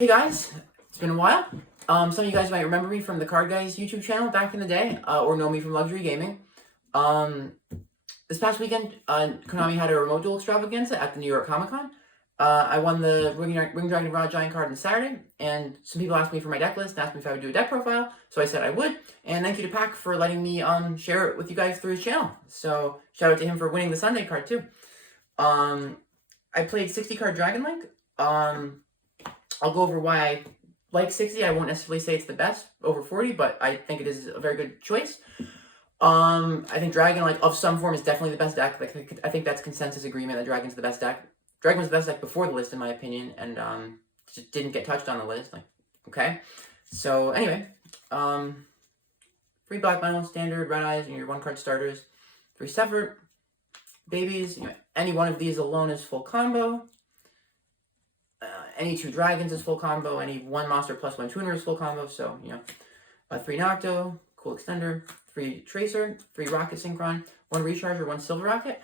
Hey guys, it's been a while. Some of you guys might remember me from the Card Guys YouTube channel back in the day, or know me from Luxury Gaming. Um, this past weekend, Konami had a remote duel extravaganza at the New York Comic Con. I won the Ring Dragon Raw Giant card on Saturday, and some people asked me for my deck list and asked me if I would do a deck profile, so I said I would. And thank you to Pac for letting me share it with you guys through his channel. So shout out to him for winning the Sunday card too. I played 60 card Dragon Link. I'll go over why I like 60. I won't necessarily say it's the best over 40, but I think it is a very good choice. I think Dragon, like, of some form, is definitely the best deck. Like, I think that's consensus agreement that Dragon's the best deck. Dragon was the best deck before the list, in my opinion, and just didn't get touched on the list. Like, okay. So, anyway, 3 Black Vinyl, Standard, Red Eyes, and your 1-card starters. 3 Separate, Babies. Any one of these alone is full combo. Any 2 dragons is full combo. Any 1 monster plus 1 tuner is full combo. So, 3 Nocto, cool extender, 3 Tracer, 3 Rocket Synchron, 1 Recharge, or 1 Silver Rocket.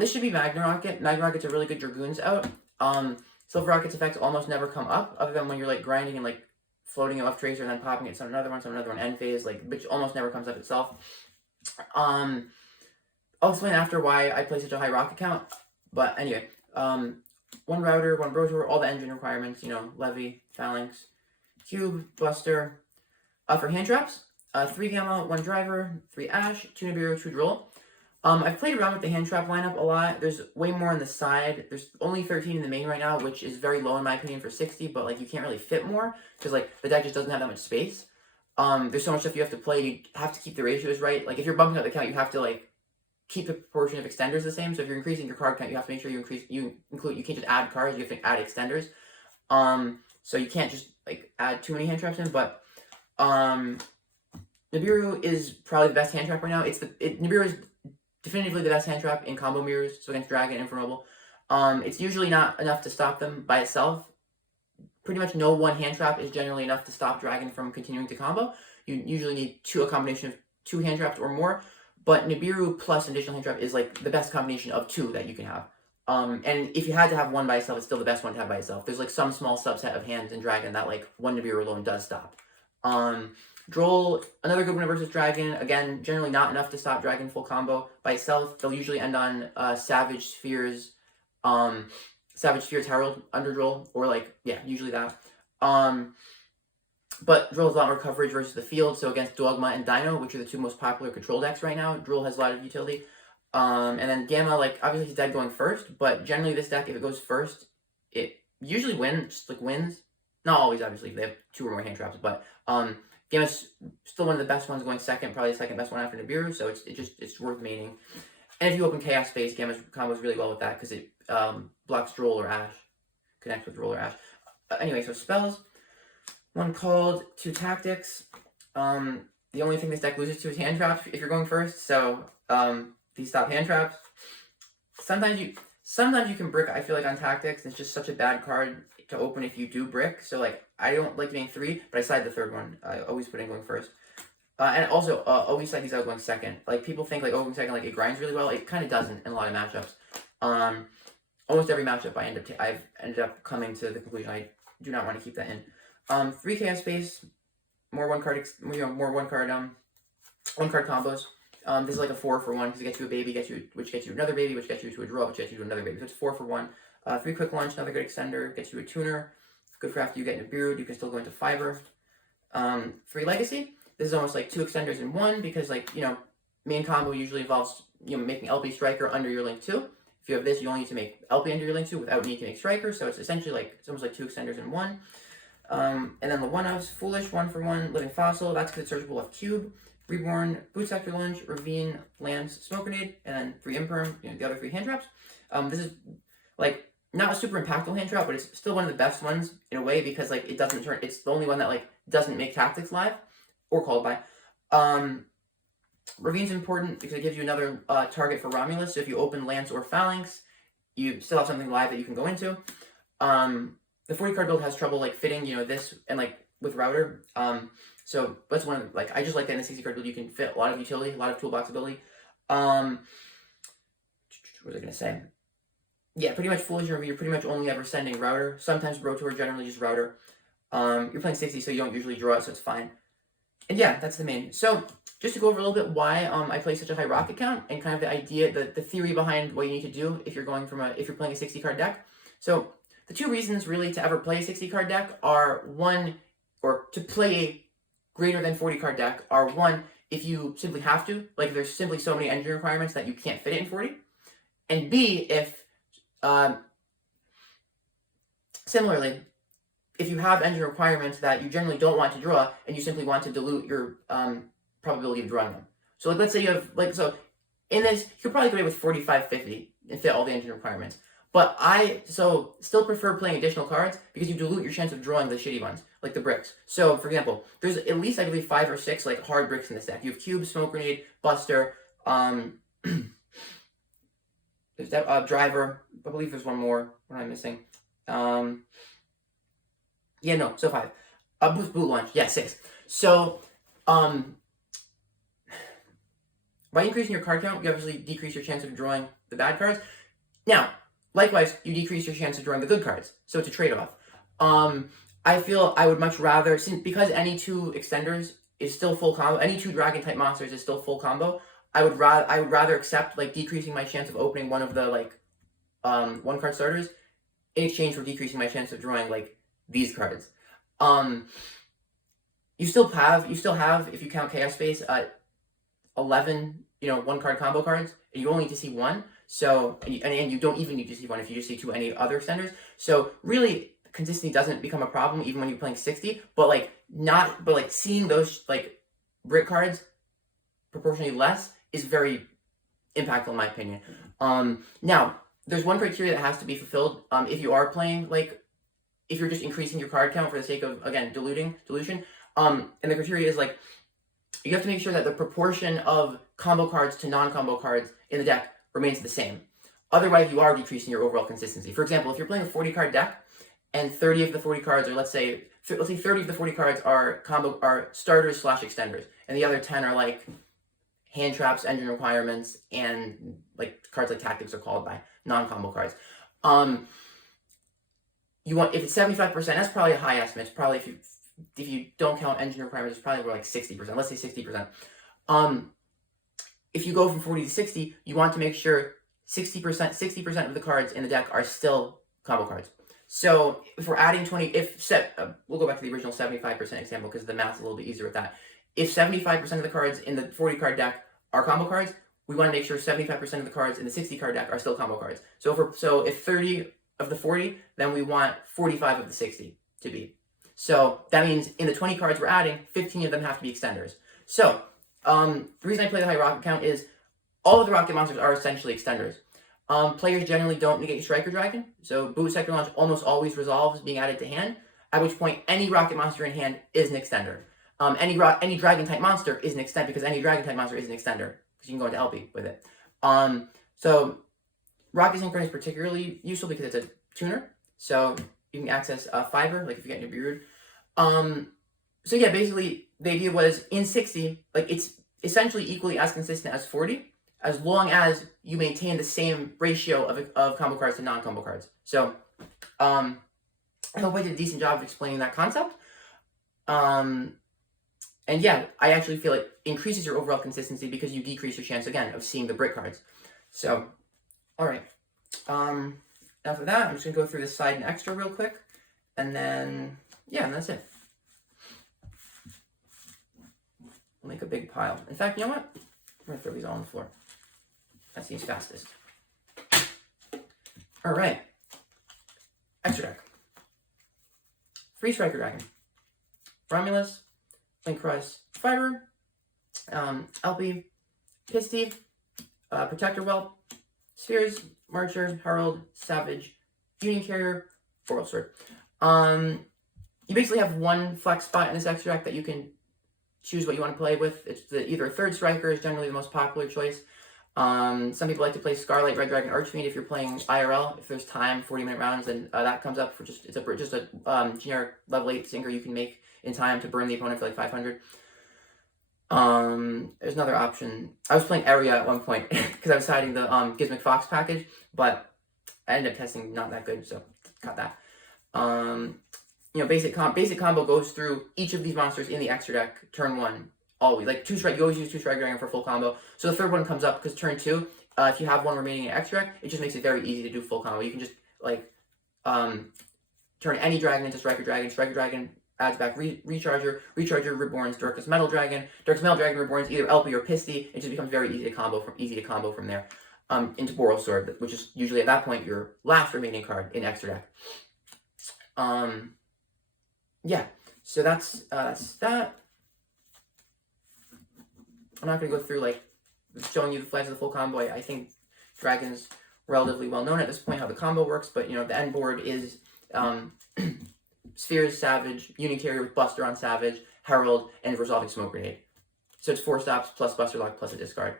This should be Magna Rocket. Magna Rocket's a really good Dragoons out. Silver Rocket's effects almost never come up, other than when you're like grinding and like floating it off Tracer and then popping it to another one, end phase, like, which almost never comes up itself. I'll explain after why I play such a high rocket count. But anyway, 1 router, 1 Bro Tour, all the engine requirements, Levy, Phalanx, Cube, Buster. For hand traps, 3 Gamma, 1 Driver, 3 Ash, 2 Nibiru, 2 Droll. I've played around with the hand trap lineup a lot. There's way more on the side. There's only 13 in the main right now, which is very low in my opinion for 60, but like you can't really fit more because like the deck just doesn't have that much space. There's so much stuff you have to play. You have to keep the ratios right. Like if you're bumping up the count, you have to like keep the proportion of extenders the same. So if you're increasing your card count, you have to make sure you can't just add cards, you have to add extenders. So you can't just like add too many hand traps in, but Nibiru is probably the best hand trap right now. Nibiru is definitively the best hand trap in combo mirrors, so against Dragon and Infernal. It's usually not enough to stop them by itself. Pretty much no one hand trap is generally enough to stop Dragon from continuing to combo. You usually need a combination of 2 hand traps or more. But Nibiru plus additional hand trap is like the best combination of 2 that you can have. And if you had to have 1 by itself, it's still the best one to have by itself. There's like some small subset of hands in Dragon that like 1 Nibiru alone does stop. Droll, another good one versus Dragon. Again, generally not enough to stop Dragon full combo by itself. They'll usually end on Savage Spheres Herald under Droll, or like, yeah, usually that. But Droll has a lot more coverage versus the field, so against Dogma and Dino, which are the 2 most popular control decks right now, Droll has a lot of utility. And then Gamma, like, obviously he's dead going first, but generally this deck, if it goes first, it usually wins. Not always, obviously, they have 2 or more hand traps, but Gamma's still one of the best ones going second, probably the second best one after Nibiru, so it's worth maining. And if you open Chaos Space, Gamma's combos really well with that, because it blocks Droll or Ash, connects with Droll or Ash. Anyway, so spells. 1 Called, 2 Tactics. The only thing this deck loses to is hand traps if you're going first, so these stop hand traps. Sometimes you can brick, I feel like, on Tactics. It's just such a bad card to open if you do brick. So like I don't like doing 3, but I side the 3rd one. I always put in going first. And also always side these out going second. Like people think like going second, like it grinds really well. It kind of doesn't in a lot of matchups. Almost every matchup I've ended up coming to the conclusion I do not want to keep that in. 3 Chaos Space, more 1-card combos. This is like a 4 for 1 because it gets you a baby, which gets you another baby, which gets you to a draw, which gets you to another baby. So it's 4 for 1. 3 Quick Launch, another good extender, gets you a tuner. Good for after you get Nibiru, you can still go into Fiber. 3 Legacy. This is almost like 2 extenders in 1 because like, main combo usually involves, making LP Striker under your Link 2. If you have this, you only need to make LP under your Link 2 without needing to make Striker. So it's essentially like, it's almost like 2 extenders in 1. And then the 1-ofs, Foolish, 1 for 1, Living Fossil, that's because it's searchable off Cube, Reborn, Boot Sector Lunge, Ravine, Lance, Smoke Grenade, and then 3 Imperm, the other 3 hand traps. This is, like, not a super impactful hand trap, but it's still one of the best ones in a way because, like, it's the only one that, like, doesn't make Tactics live or called by. Ravine's important because it gives you another target for Romulus, so if you open Lance or Phalanx, you still have something live that you can go into. The 40-card build has trouble, like, fitting, this and, like, with Router. So that's one of the, like, I just like that in the 60-card build. You can fit a lot of utility, a lot of toolbox ability. What was I going to say? Yeah, pretty much Foolish, you're pretty much only ever sending Router. Sometimes Bro Tour, generally just Router. You're playing 60, so you don't usually draw it, so it's fine. And yeah, that's the main. So just to go over a little bit why I play such a high rocket count and kind of the idea, the theory behind what you need to do if you're going from if you're playing a 60 card deck. So the two reasons really to ever play a 60 card deck are one, or to play a greater than 40 card deck are one, if you simply have to, like there's simply so many engine requirements that you can't fit it in 40. And B, if similarly, if you have engine requirements that you generally don't want to draw and you simply want to dilute your probability of drawing them. So like let's say you have in this you could probably get away with 45-50 and fit all the engine requirements. But I still prefer playing additional cards because you dilute your chance of drawing the shitty ones, like the bricks. So for example, there's at least I believe 5 or 6 like hard bricks in this deck. You have Cube, Smoke Grenade, Buster, there's that Driver. I believe there's one more. What am I missing? Yeah, no, so 5. Boot launch, yeah, 6. So, by increasing your card count, you obviously decrease your chance of drawing the bad cards. Now, likewise, you decrease your chance of drawing the good cards. So it's a trade-off. I feel I would much rather, because any 2 extenders is still full combo, any 2 dragon type monsters is still full combo. I would rather accept like decreasing my chance of opening one of the like 1 card starters in exchange for decreasing my chance of drawing like these cards. You still have, if you count Chaos Space, 11, 1 card combo cards, and you only need to see 1. So, and you don't even need to see 1 if you just see 2 any other extenders. So really, consistency doesn't become a problem even when you're playing 60. But seeing those like brick cards proportionally less is very impactful in my opinion. Now there's one criteria that has to be fulfilled if you are playing if you're just increasing your card count for the sake of, again, dilution. And the criteria is you have to make sure that the proportion of combo cards to non-combo cards in the deck remains the same. Otherwise, you are decreasing your overall consistency. For example, if you're playing a 40 card deck and 30 of the 40 cards are, let's say 30 of the 40 cards are starters / extenders, and the other 10 are like hand traps, engine requirements, and like cards like tactics are called by non-combo cards. You want, if it's 75%, that's probably a high estimate. It's probably if you don't count engine requirements, it's probably more like 60%. Let's say 60%. If you go from 40 to 60, you want to make sure 60% of the cards in the deck are still combo cards. So if we're adding 20, we'll go back to the original 75% example because the math's a little bit easier with that. If 75% of the cards in the 40 card deck are combo cards, we want to make sure 75% of the cards in the 60 card deck are still combo cards. So if 30 of the 40, then we want 45 of the 60 to be. So that means in the 20 cards we're adding, 15 of them have to be extenders. So the reason I play the high rocket count is all of the rocket monsters are essentially extenders. Players generally don't negate Striker Dragon, so Boot Sector Launch almost always resolves being added to hand, at which point any rocket monster in hand is an extender. Any dragon type monster is an extender because any dragon type monster is an extender because you can go into LP with it. So Rocket Synchron is particularly useful because it's a tuner, so you can access fiber, like if you get into Beard. So yeah, basically the idea was in 60, it's essentially equally as consistent as 40, as long as you maintain the same ratio of combo cards to non-combo cards. So I hope I did a decent job of explaining that concept. And yeah, I actually feel it increases your overall consistency because you decrease your chance, again, of seeing the brick cards. So, all right. After that, I'm just going to go through the side and extra real quick. And then, yeah, and that's it. We'll make a big pile. In fact, you know what? I'm going to throw these all on the floor. That seems fastest. All right. Extra deck. 3 Striker Dragon. Romulus. Link Cross Fiber. LP. Pisty. Protector Whelp. Spheres. Marcher. Herald. Savage. Union Carrier. Oral Sword. You basically have one flex spot in this extra deck that you can choose what you want to play with. It's either a third striker is generally the most popular choice. Some people like to play Scarlight, Red Dragon, Archfiend if you're playing IRL. If there's time, 40-minute rounds, and that comes up for just a generic level 8 sinker you can make in time to burn the opponent for like 500. There's another option. I was playing Area at one point because I was hiding the Gizmic Fox package, but I ended up testing not that good, so cut that. basic combo goes through each of these monsters in the extra deck turn 1 always. Like 2 strike, you always use 2 strike dragon for full combo. So the third one comes up because turn 2, if you have 1 remaining in extra deck, it just makes it very easy to do full combo. You can just like turn any dragon into striker dragon adds back recharger reborns Darkus Metal Dragon reborns either LP or Pisty. It just becomes very easy to combo from there into Boral Sword, which is usually at that point your last remaining card in extra deck. Yeah, so that's that. I'm not going to go through, like, showing you the flags of the full combo. I think Dragon's relatively well known at this point how the combo works, but, the end board is Spheres, Savage, Unicarrier with Buster on Savage, Herald, and Resolving Smoke Grenade. So it's 4 stops plus Buster Lock plus a discard.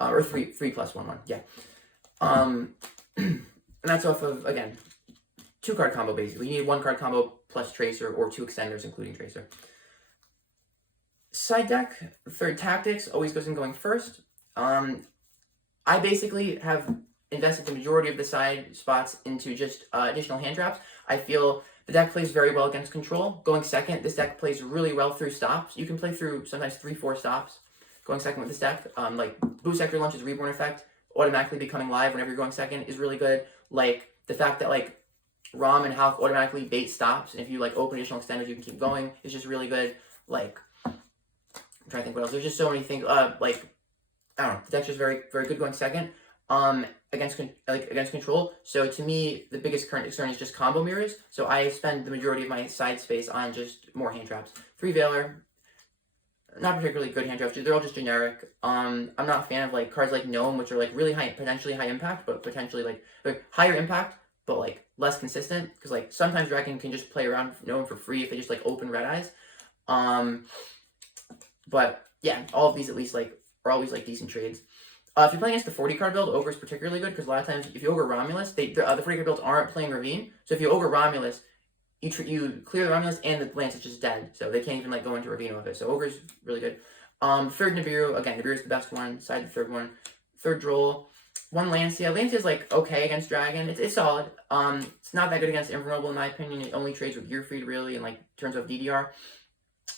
Or 3 plus 1/1, yeah. And that's off of, again, 2-card combo, basically. You need 1-card combo plus Tracer, or 2 extenders, including Tracer. Side deck, third Tactics, always goes in going first. I basically have invested the majority of the side spots into just additional hand traps. I feel the deck plays very well against control. Going second, this deck plays really well through stops. You can play through sometimes 3-4 stops. Going second with this deck, like Boost Sector Launch's Reborn effect, automatically becoming live whenever you're going second is really good. Like the fact that like Rom and Hulk automatically bait stops, and if you like open additional extenders, you can keep going. It's just really good. Like, I'm trying to think what else. There's just so many things. Like, I don't know. The deck's just very, very good going second. Against control. So to me, the biggest current concern is just combo mirrors. So I spend the majority of my side space on just more hand traps. 3 Veiler, not particularly good hand traps. They're all just generic. I'm not a fan of like cards like Gnome, which are like really high, potentially high impact, but potentially like higher impact, but like less consistent. Because like sometimes Dragon can just play around Gnome for free if they just like open red eyes. But yeah, all of these at least like are always like decent trades. If you're playing against the 40 card build, Ogre is particularly good because a lot of times if you Ogre Romulus, the 40 card builds aren't playing Ravine. So if you Ogre Romulus, you clear the Romulus and the Lance is just dead. So they can't even like go into Ravine with it. So Ogre is really good. Third Nibiru, again, Nibiru is the best one. Side the third one. Third Droll. 1 Lancia. Lancia is like okay against Dragon. It's solid. It's not that good against Invernable in my opinion. It only trades with Gearfried really in like terms of DDR.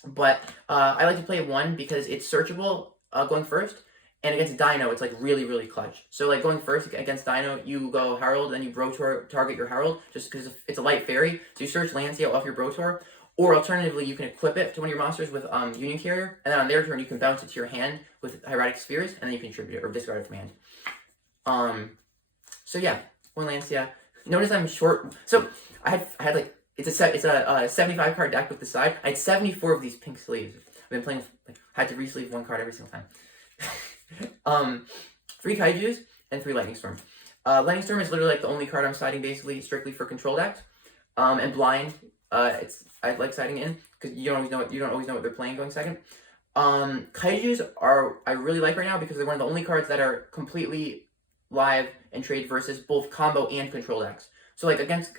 But I like to play 1 because it's searchable going first. And against Dino, it's like really, really clutch. So like going first against Dino, you go Herald, then you Brotor target your Herald, just because it's a light fairy. So you search Lancia off your Brotor. Or alternatively, you can equip it to one of your monsters with Union Carrier, and then on their turn, you can bounce it to your hand with Hieratic Spheres, and then you can contribute it or discard it from hand. So yeah, 1 Lancia. Notice I'm short. So I had like it's a 75 card deck with the side. I had 74 of these pink sleeves. I've been playing like had to re-sleeve 1 card every single time. 3 Kaijus and 3 Lightning Storm. Lightning Storm is literally like the only card I'm siding basically strictly for control decks. And blind, I like siding in because you don't always know what they're playing going second. Kaijus I really like right now because they're one of the only cards that are completely live and trade versus both combo and control decks. So like against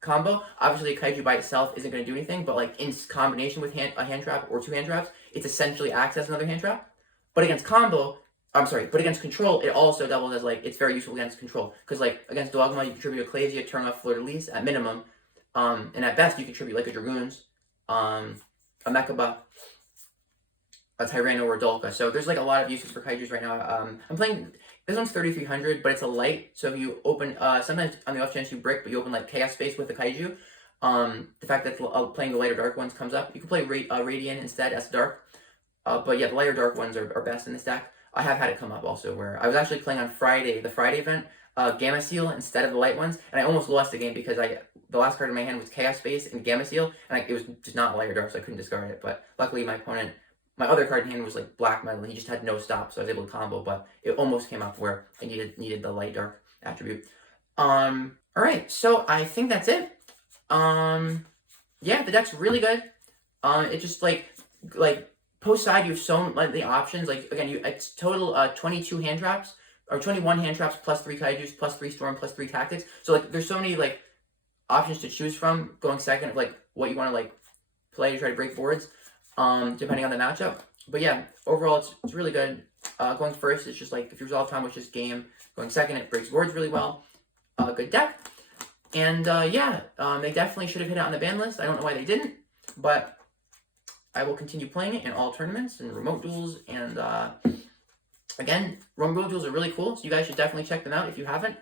combo, obviously a Kaiju by itself isn't going to do anything, but like in combination with a hand trap or 2 hand traps, it's essentially acts as another hand trap. But against against control, it also doubles as like it's very useful against control because like against Dogma, you contribute a Clasia, turn off Fleur de Lis at minimum, and at best you contribute like a Dragoons, a Mechaba, a Tyranno, or a Dolka. So there's like a lot of uses for Kaijus right now. I'm playing this one's 3300, but it's a light. So if you open sometimes on the off chance you brick, but you open like Chaos Space with the Kaiju, the fact that playing the lighter dark ones comes up, you can play Radiant instead as dark. But yeah, the lighter dark ones are best in this deck. I have had it come up also where I was actually playing on Friday, the Friday event, Gamma Seal instead of the light ones, and I almost lost the game because the last card in my hand was Chaos Space and Gamma Seal, and it was just not lighter dark, so I couldn't discard it. But luckily my opponent, my other card in hand was like Black Metal, and he just had no stop, so I was able to combo, but it almost came up where I needed the light dark attribute. Alright, so I think that's it. Yeah, the deck's really good. It just like post side, you have so many options. Like again, it's total 22 hand traps or 21 hand traps plus 3 Kaijus plus 3 Storm plus 3 Tactics. So like there's so many like options to choose from going second of like what you want to like play to try to break boards, depending on the matchup. But yeah, overall it's really good. Going first, it's just like if you resolve time, which is game. Going second, it breaks boards really well. Good deck. And yeah, they definitely should have hit it on the ban list. I don't know why they didn't, but I will continue playing it in all tournaments and remote duels. And again, remote duels are really cool, so you guys should definitely check them out if you haven't.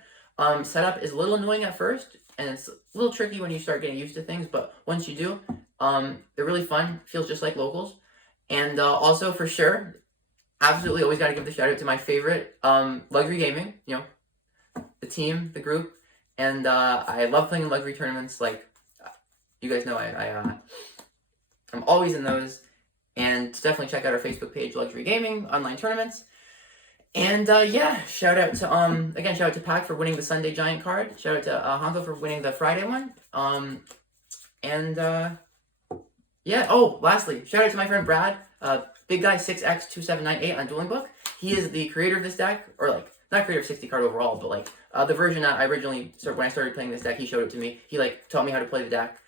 Setup is a little annoying at first, and it's a little tricky when you start getting used to things, but once you do, they're really fun. Feels just like locals. And also, for sure, absolutely always got to give the shout out to my favorite, Luxury Gaming, the team, the group. And I love playing in luxury tournaments. Like, you guys know, I'm always in those. And definitely check out our Facebook page, Luxury Gaming, online tournaments. And yeah, shout out to Pac for winning the Sunday Giant card. Shout out to Honko for winning the Friday one. Yeah, oh, lastly, shout out to my friend Brad, Big Guy 6X2798 on Dueling Book. He is the creator of this deck, or like, not creator of 60 card overall, but like, the version that I originally started, when I started playing this deck, he showed it to me. He like taught me how to play the deck,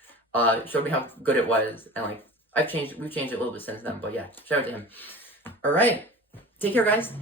showed me how good it was, and like, we've changed it a little bit since then, but yeah, shout out to him. Alright, take care guys.